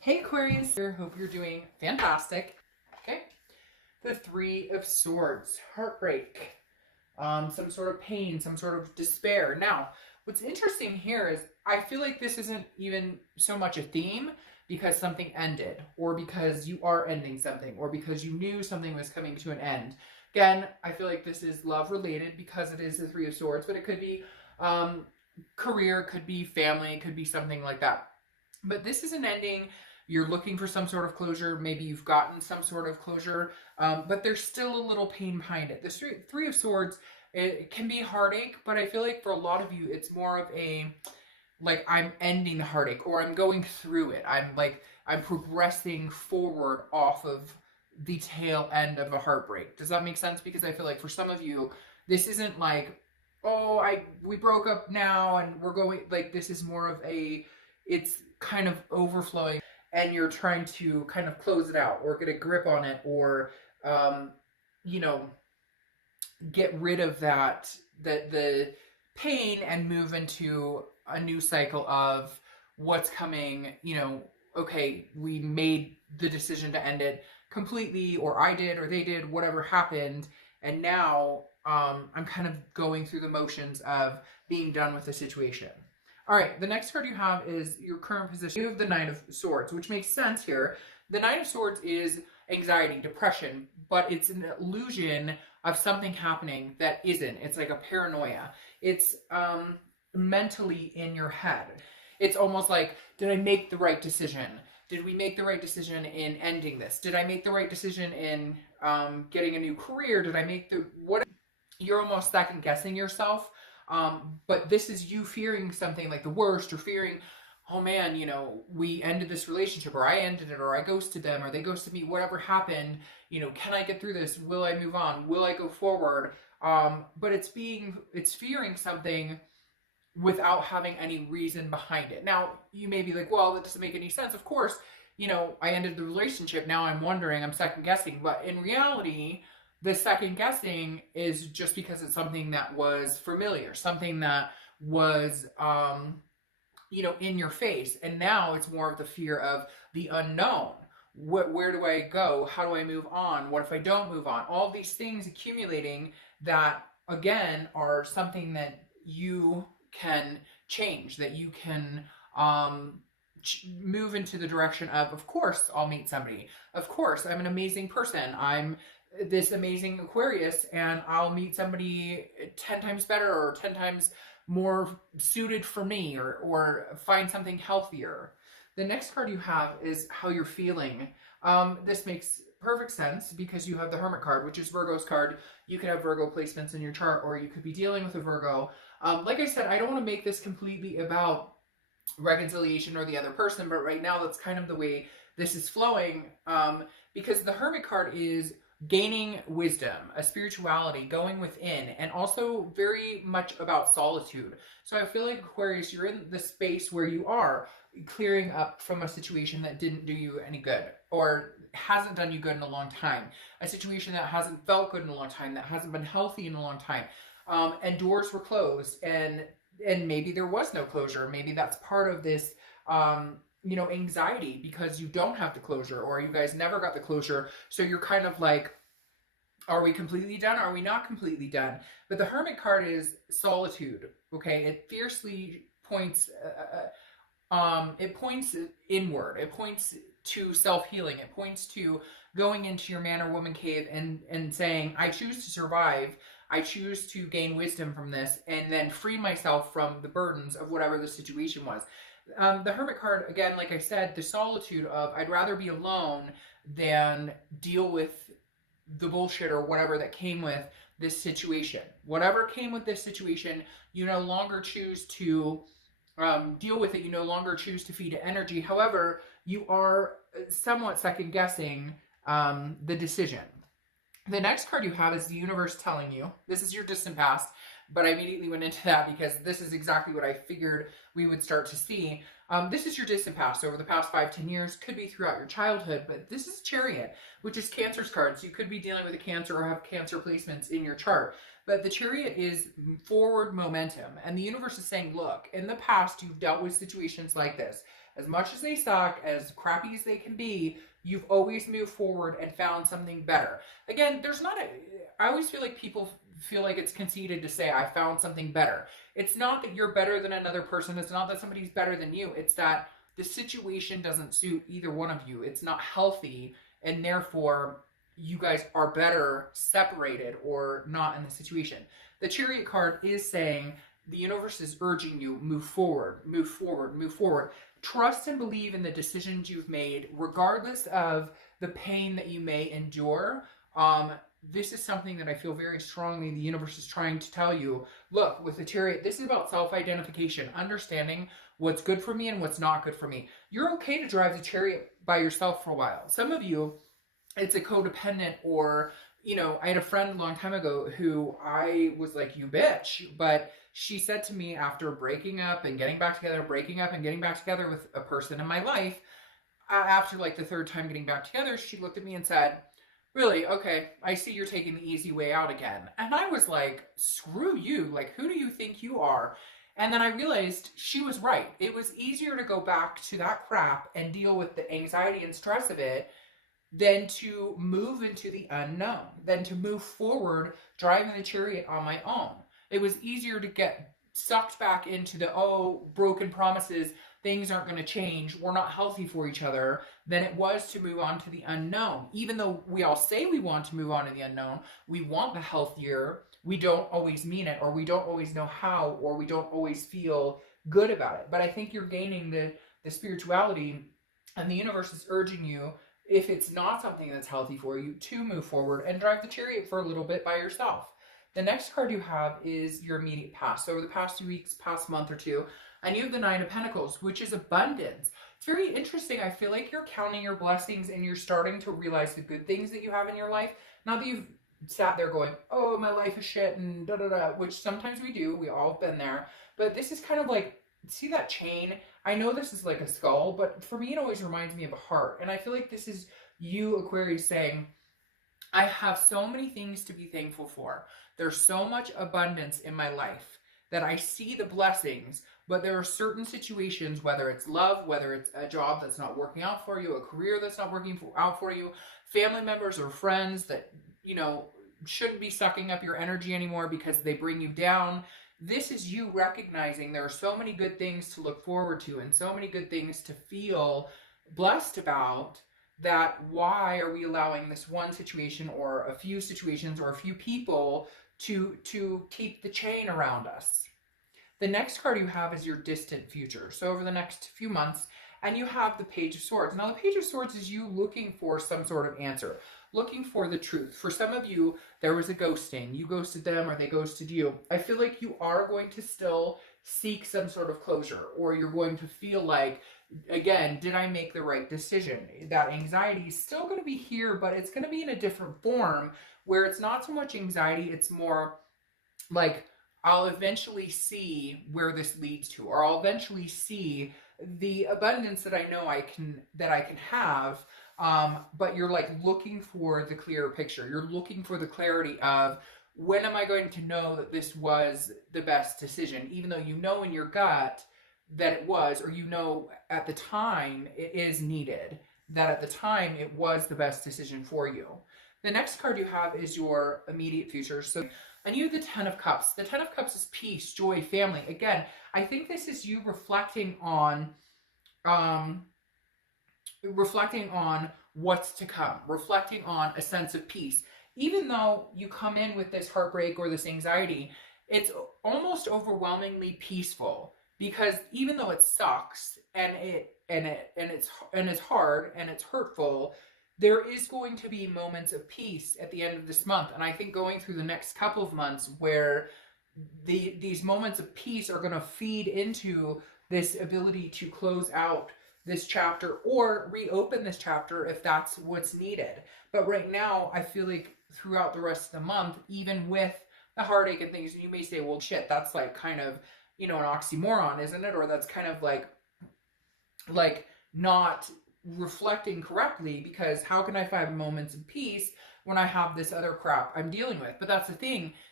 Hey Aquarius, I hope you're doing fantastic. Okay, the Three of Swords, heartbreak, some sort of pain, some sort of despair. Now, what's interesting here is I feel like this isn't even so much a theme because something ended, or because you are ending something, or because you knew something was coming to an end. Again, I feel like this is love related because it is the Three of Swords, but it could be career, could be family, could be something like that. But this is an ending. You're looking for some sort of closure. Maybe you've gotten some sort of closure, but there's still a little pain behind it. The Three of Swords, it can be heartache, but I feel like for a lot of you, it's more of a, like, I'm ending the heartache, or I'm going through it. I'm progressing forward off of the tail end of a heartbreak. Does that make sense? Because I feel like for some of you, this isn't like, oh, we broke up now and we're going, like, this is more of a, it's kind of overflowing and you're trying to kind of close it out or get a grip on it, or you know, get rid of the pain and move into a new cycle of what's coming. Okay, we made the decision to end it completely, or I did, or they did, whatever happened, and now I'm kind of going through the motions of being done with the situation. All right, the next card you have is your current position. You have the Nine of Swords, which makes sense here. The Nine of Swords is anxiety, depression, but it's an illusion of something happening that isn't. It's like a paranoia. It's mentally in your head. It's almost like, did I make the right decision? Did we make the right decision in ending this? Did I make the right decision in getting a new career? Did I make the, what? You're almost second guessing yourself. But this is you fearing something like the worst, or fearing, oh man, we ended this relationship, or I ended it, or I ghosted them, or they ghosted me, whatever happened, can I get through this? Will I move on? Will I go forward? But it's fearing something without having any reason behind it. Now, you may be like, well, that doesn't make any sense. Of course, I ended the relationship. Now I'm wondering, I'm second guessing. But in reality, the second guessing is just because it's something that was familiar, something that was, in your face. And now it's more of the fear of the unknown. Where do I go? How do I move on? What if I don't move on? All these things accumulating that, again, are something that you can change, that you can move into the direction of course, I'll meet somebody. Of course, I'm an amazing person. I'm this amazing Aquarius, and I'll meet somebody 10 times better, or 10 times more suited for me, or find something healthier. The next card you have is how you're feeling. This makes perfect sense because you have the Hermit card, which is Virgo's card. You could have Virgo placements in your chart, or you could be dealing with a Virgo. Like I said, I don't want to make this completely about reconciliation or the other person, but right now that's kind of the way this is flowing, because the Hermit card is gaining wisdom, a spirituality, going within, and also very much about solitude. So I feel like, Aquarius, you're in the space where you are clearing up from a situation that didn't do you any good, or hasn't done you good in a long time, a situation that hasn't felt good in a long time, that hasn't been healthy in a long time, and doors were closed, and maybe there was no closure. Maybe that's part of this anxiety because you don't have the closure, or you guys never got the closure. So you're kind of like, are we completely done? Are we not completely done? But the Hermit card is solitude. Okay. It fiercely points, it points inward. It points to self-healing. It points to going into your man or woman cave and saying, I choose to survive. I choose to gain wisdom from this, and then free myself from the burdens of whatever the situation was. The Hermit card, again, like I said, the solitude of, I'd rather be alone than deal with the bullshit or whatever that came with this situation. Whatever came with this situation, you no longer choose to deal with it. You no longer choose to feed it energy. However, you are somewhat second guessing the decision. The next card you have is the universe telling you. This is your distant past, but I immediately went into that because this is exactly what I figured we would start to see. This is your distant past over the past 5-10 years. Could be throughout your childhood, but this is Chariot, which is Cancer's card. So you could be dealing with a Cancer or have Cancer placements in your chart. But the Chariot is forward momentum, and the universe is saying, look, in the past you've dealt with situations like this. as much as they suck, as crappy as they can be, you've always moved forward and found something better. Again, I always feel like people feel like it's conceited to say, I found something better. It's not that you're better than another person. It's not that somebody's better than you. It's that the situation doesn't suit either one of you. It's not healthy, and therefore you guys are better separated or not in the situation. The Chariot card is saying the universe is urging you, move forward, move forward, move forward. Trust and believe in the decisions you've made, regardless of the pain that you may endure. This is something that I feel very strongly the universe is trying to tell you. Look, with the Chariot, this is about self-identification, understanding what's good for me and what's not good for me. You're okay to drive the Chariot by yourself for a while. Some of you, it's a codependent, or, you know, I had a friend a long time ago who I was like, you bitch. But she said to me after breaking up and getting back together, breaking up and getting back together with a person in my life, after like the third time getting back together, she looked at me and said, really? Okay, I see you're taking the easy way out again. And I was like, screw you. Like, who do you think you are? And then I realized she was right. It was easier to go back to that crap and deal with the anxiety and stress of it than to move into the unknown, than to move forward driving the Chariot on my own. It was easier to get sucked back into the, oh, broken promises, things aren't going to change, we're not healthy for each other, than it was to move on to the unknown. Even though we all say we want to move on to the unknown, we want the healthier, we don't always mean it, or we don't always know how, or we don't always feel good about it. But I think you're gaining the spirituality, and the universe is urging you, if it's not something that's healthy for you, to move forward and drive the Chariot for a little bit by yourself. The next card you have is your immediate past. So over the past 2 weeks, past month or two, and you have the Nine of Pentacles, which is abundance. It's very interesting. I feel like you're counting your blessings and you're starting to realize the good things that you have in your life. Not that you've sat there going, oh, my life is shit and da-da-da, which sometimes we do. We all have been there. But this is kind of like, see that chain? I know this is like a skull, but for me, it always reminds me of a heart. And I feel like this is you, Aquarius, saying, I have so many things to be thankful for. There's so much abundance in my life that I see the blessings, but there are certain situations, whether it's love, whether it's a job that's not working out for you, a career that's not working out for you, family members or friends that, you know, shouldn't be sucking up your energy anymore because they bring you down. This is you recognizing there are so many good things to look forward to and so many good things to feel blessed about, that why are we allowing this one situation or a few situations or a few people to keep the chain around us. The next card you have is your distant future. So over the next few months, and you have the Page of Swords. Now the Page of Swords is you looking for some sort of answer, looking for the truth. For some of you, there was a ghosting. You ghosted them or they ghosted you. I feel like you are going to still seek some sort of closure, or you're going to feel like, again, did I make the right decision? That anxiety is still going to be here, but it's going to be in a different form where it's not so much anxiety. It's more like, I'll eventually see where this leads to, or I'll eventually see the abundance that I know I can have. But you're like looking for the clearer picture. You're looking for the clarity of, when am I going to know that this was the best decision? Even though you know in your gut that it was, or you know at the time it is needed, that at the time it was the best decision for you. The next card you have is your immediate future. So, and you have the Ten of Cups. The Ten of Cups is peace, joy, family. Again, I think this is you reflecting on what's to come, reflecting on a sense of peace. Even though you come in with this heartbreak or this anxiety, it's almost overwhelmingly peaceful, because even though it sucks and it's hard and it's hurtful, there is going to be moments of peace at the end of this month. And I think going through the next couple of months where these moments of peace are going to feed into this ability to close out this chapter or reopen this chapter if that's what's needed. But right now, I feel like throughout the rest of the month, even with the heartache and things, you may say, well, shit, that's like kind of, you know, an oxymoron, isn't it? Or that's kind of like not reflecting correctly, because how can I find moments of peace when I have this other crap I'm dealing with? But that's the thing,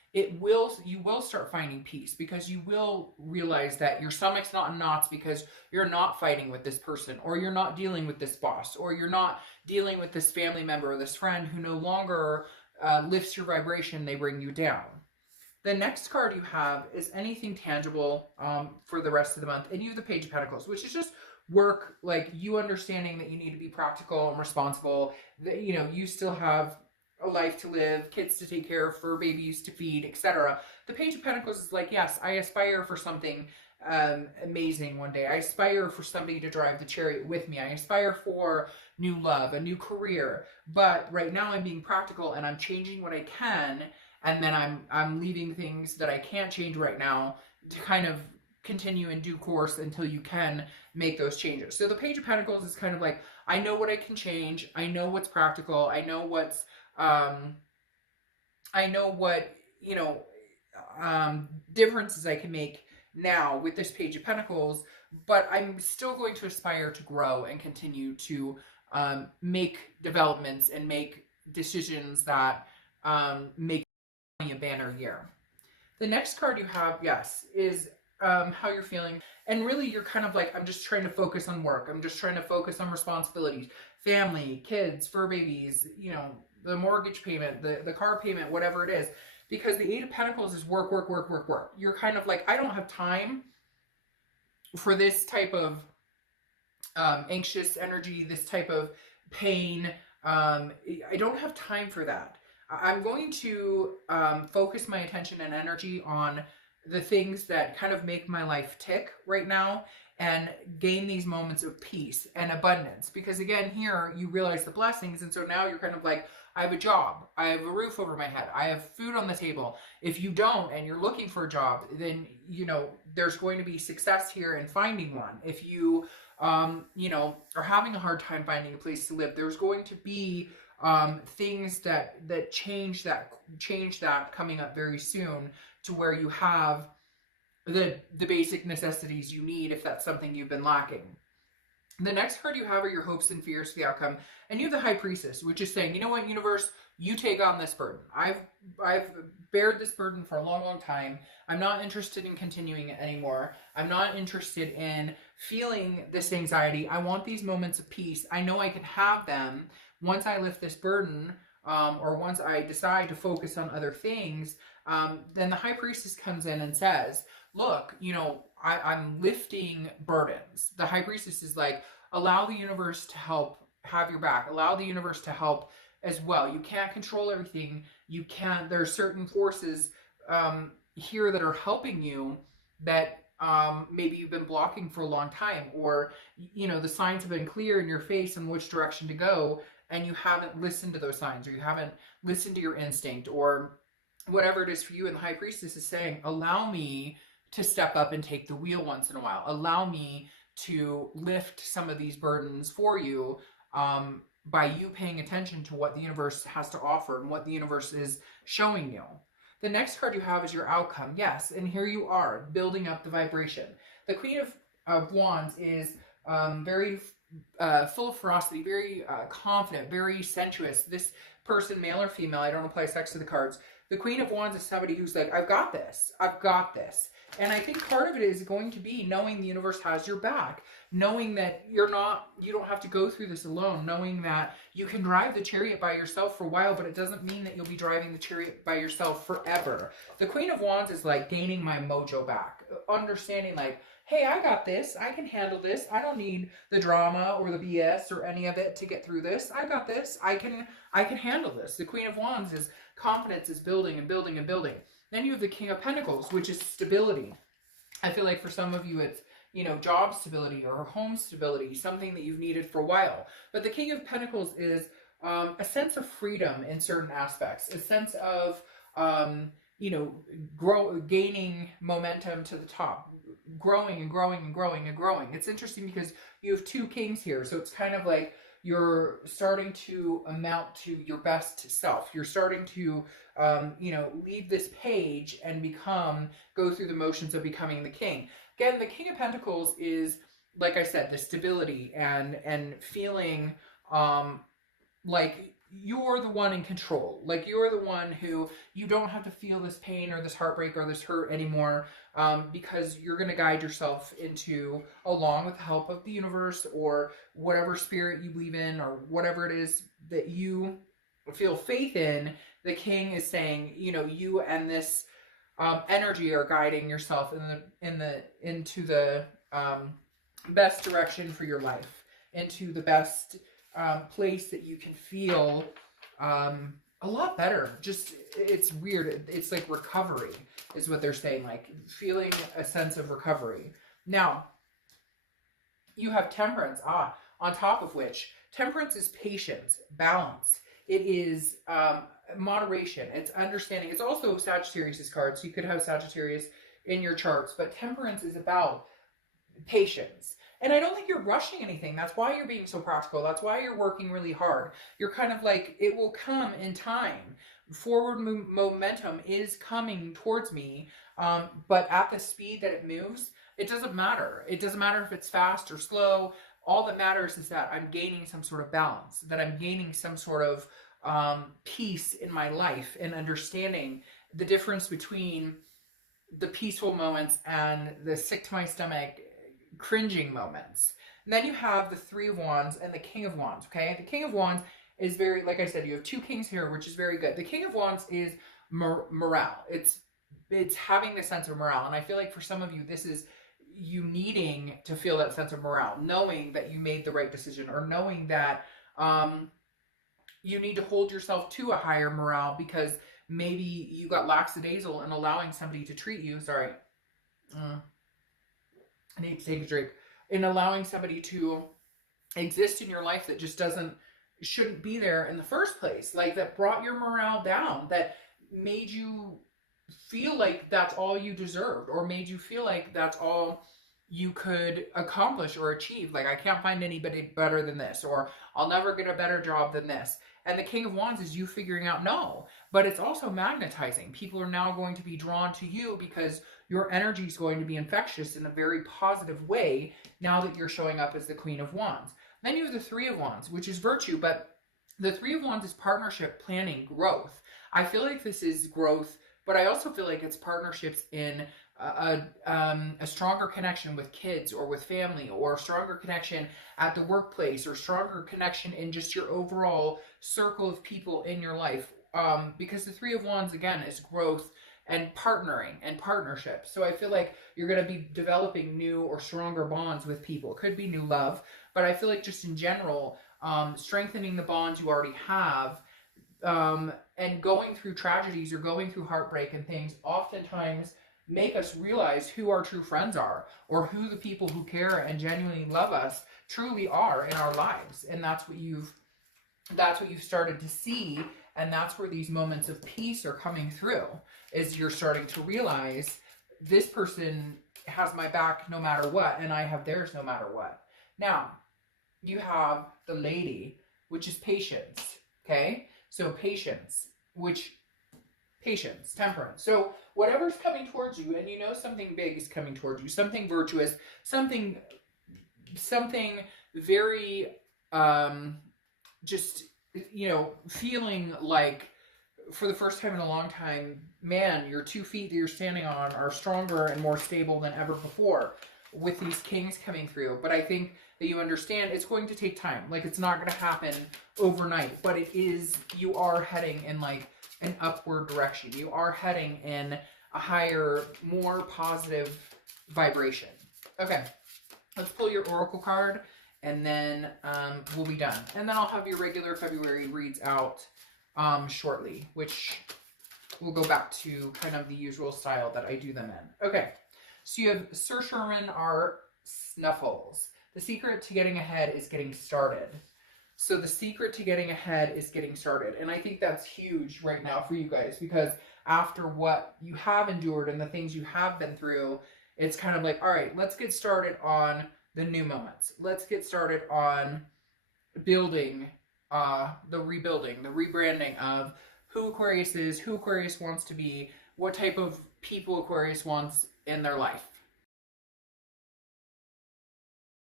you will start finding peace, because you will realize that your stomach's not in knots because you're not fighting with this person, or you're not dealing with this boss, or you're not dealing with this family member or this friend who no longer lifts your vibration. They bring you down. The next card you have is anything tangible for the rest of the month. And you have the Page of Pentacles, which is just work, like you understanding that you need to be practical and responsible, that, you know, you still have a life to live, kids to take care of, fur babies to feed, etc. The Page of Pentacles is like, yes, I aspire for something amazing one day. I aspire for somebody to drive the chariot with me. I aspire for new love, a new career. But right now I'm being practical and I'm changing what I can, and then I'm leaving things that I can't change right now to kind of continue in due course until you can make those changes. So the Page of Pentacles is kind of like, I know what I can change. I know what's practical. I know what's I know what, you know, differences I can make now with this Page of Pentacles, but I'm still going to aspire to grow and continue to make developments and make decisions that make a banner year. The next card you have, yes, is how you're feeling. And really, you're kind of like, I'm just trying to focus on work. I'm just trying to focus on responsibilities, family, kids, fur babies, you know, the mortgage payment, the car payment, whatever it is. Because the Eight of Pentacles is work, work, work, work, work. You're kind of like, I don't have time for this type of anxious energy, this type of pain. I don't have time for that. I'm going to focus my attention and energy on the things that kind of make my life tick right now, and gain these moments of peace and abundance. Because again, here you realize the blessings, and so now you're kind of like, I have a job, I have a roof over my head, I have food on the table. If you don't and you're looking for a job, then, you know, there's going to be success here in finding one. If you you know, are having a hard time finding a place to live, there's going to be things that change that coming up very soon, to where you have the basic necessities you need, if that's something you've been lacking. The next card you have are your hopes and fears for the outcome. And you have the High Priestess, which is saying, you know what, universe, you take on this burden. I've bared this burden for a long, long time. I'm not interested in continuing it anymore. I'm not interested in feeling this anxiety. I want these moments of peace. I know I can have them once I lift this burden, or once I decide to focus on other things. Then the High Priestess comes in and says, look, you know, I'm lifting burdens. The High Priestess is like, allow the universe to help have your back. Allow the universe to help as well. You can't control everything. You can't, there are certain forces here that are helping you that maybe you've been blocking for a long time, or, you know, the signs have been clear in your face on which direction to go, and you haven't listened to those signs, or you haven't listened to your instinct, or whatever it is for you. And the High Priestess is saying, allow me to step up and take the wheel once in a while. Allow me to lift some of these burdens for you, by you paying attention to what the universe has to offer and what the universe is showing you. The next card you have is your outcome. Yes, and here you are, building up the vibration. The Queen of Wands is very full of ferocity, very confident, very sensuous. This person, male or female, I don't apply sex to the cards. The Queen of Wands is somebody who's like, I've got this. I've got this. And I think part of it is going to be knowing the universe has your back, knowing that you don't have to go through this alone, knowing that you can drive the chariot by yourself for a while, but it doesn't mean that you'll be driving the chariot by yourself forever. The Queen of Wands is like gaining my mojo back, understanding like, hey, I got this. I can handle this. I don't need the drama or the BS or any of it to get through this. I got this. I can handle this. The Queen of Wands is confidence, is building and building and building. Then you have the King of Pentacles, which is stability. I feel like for some of you, it's, you know, job stability or home stability, something that you've needed for a while. But the King of Pentacles is a sense of freedom in certain aspects, a sense of, you know, gaining momentum to the top, growing and growing and growing and growing. It's interesting because you have two kings here. So it's kind of like you're starting to amount to your best self. You're starting to, you know, leave this page and go through the motions of becoming the king. Again, the King of Pentacles is, like I said, the stability and feeling like you're the one in control. Like, you're the one who, you don't have to feel this pain or this heartbreak or this hurt anymore, because you're going to guide yourself into, along with the help of the universe or whatever spirit you believe in or whatever it is that you feel faith in. The king is saying, you know, you and this energy are guiding yourself into the best direction for your life, into the best place that you can feel a lot better. Just, it's weird. It's like recovery is what they're saying, like feeling a sense of recovery. Now, you have temperance, on top of which temperance is patience, balance. It is moderation. It's understanding. It's also Sagittarius's card, so you could have Sagittarius in your charts, but temperance is about patience. And I don't think you're rushing anything. That's why you're being so practical. That's why you're working really hard. You're kind of like, it will come in time. Forward momentum is coming towards me, but at the speed that it moves, it doesn't matter. It doesn't matter if it's fast or slow. All that matters is that I'm gaining some sort of balance, that I'm gaining some sort of peace in my life, and understanding the difference between the peaceful moments and the sick to my stomach cringing moments. And then you have the Three of Wands and the King of Wands, okay? The King of Wands is very, like I said, you have two kings here, which is very good. The King of Wands is morale. It's having the sense of morale. And I feel like for some of you, this is you needing to feel that sense of morale, knowing that you made the right decision, or knowing that you need to hold yourself to a higher morale because maybe you got lackadaisical in allowing somebody to treat you. Sorry. I need to take a drink. In allowing somebody to exist in your life that just shouldn't be there in the first place. Like, that brought your morale down, that made you feel like that's all you deserved, or made you feel like that's all you could accomplish or achieve. Like, I can't find anybody better than this, or I'll never get a better job than this. And the King of Wands is you figuring out, no, but it's also magnetizing. People are now going to be drawn to you because your energy is going to be infectious in a very positive way now that you're showing up as the Queen of Wands. Then you have the Three of Wands, which is virtue, but the Three of Wands is partnership, planning, growth. I feel like this is growth, but I also feel like it's partnerships in a stronger connection with kids or with family, or a stronger connection at the workplace, or stronger connection in just your overall circle of people in your life. Because the Three of Wands, again, is growth and partnering and partnership. So I feel like you're going to be developing new or stronger bonds with people. It could be new love, but I feel like just in general, strengthening the bonds you already have, and going through tragedies or going through heartbreak and things oftentimes make us realize who our true friends are, or who the people who care and genuinely love us truly are in our lives. And that's what you've started to see. And that's where these moments of peace are coming through, is you're starting to realize this person has my back no matter what, and I have theirs no matter what. Now, you have the Lady, which is patience, okay? So patience, temperance. So whatever's coming towards you, and you know something big is coming towards you, something virtuous, something very, just, you know, feeling like for the first time in a long time, man, your 2 feet that you're standing on are stronger and more stable than ever before with these kings coming through. But I think that you understand it's going to take time. Like, it's not going to happen overnight, but you are heading in like an upward direction. You are heading in a higher, more positive vibration. Okay, let's pull your oracle card, and then we'll be done. And then I'll have your regular February reads out shortly, which we'll go back to kind of the usual style that I do them in. Okay, so you have Sir Sherman R. Snuffles. The secret to getting ahead is getting started. So the secret to getting ahead is getting started. And I think that's huge right now for you guys, because after what you have endured and the things you have been through, it's kind of like, all right, let's get started on the new moments. Let's get started on building, the rebuilding, the rebranding of who Aquarius is, who Aquarius wants to be, what type of people Aquarius wants in their life.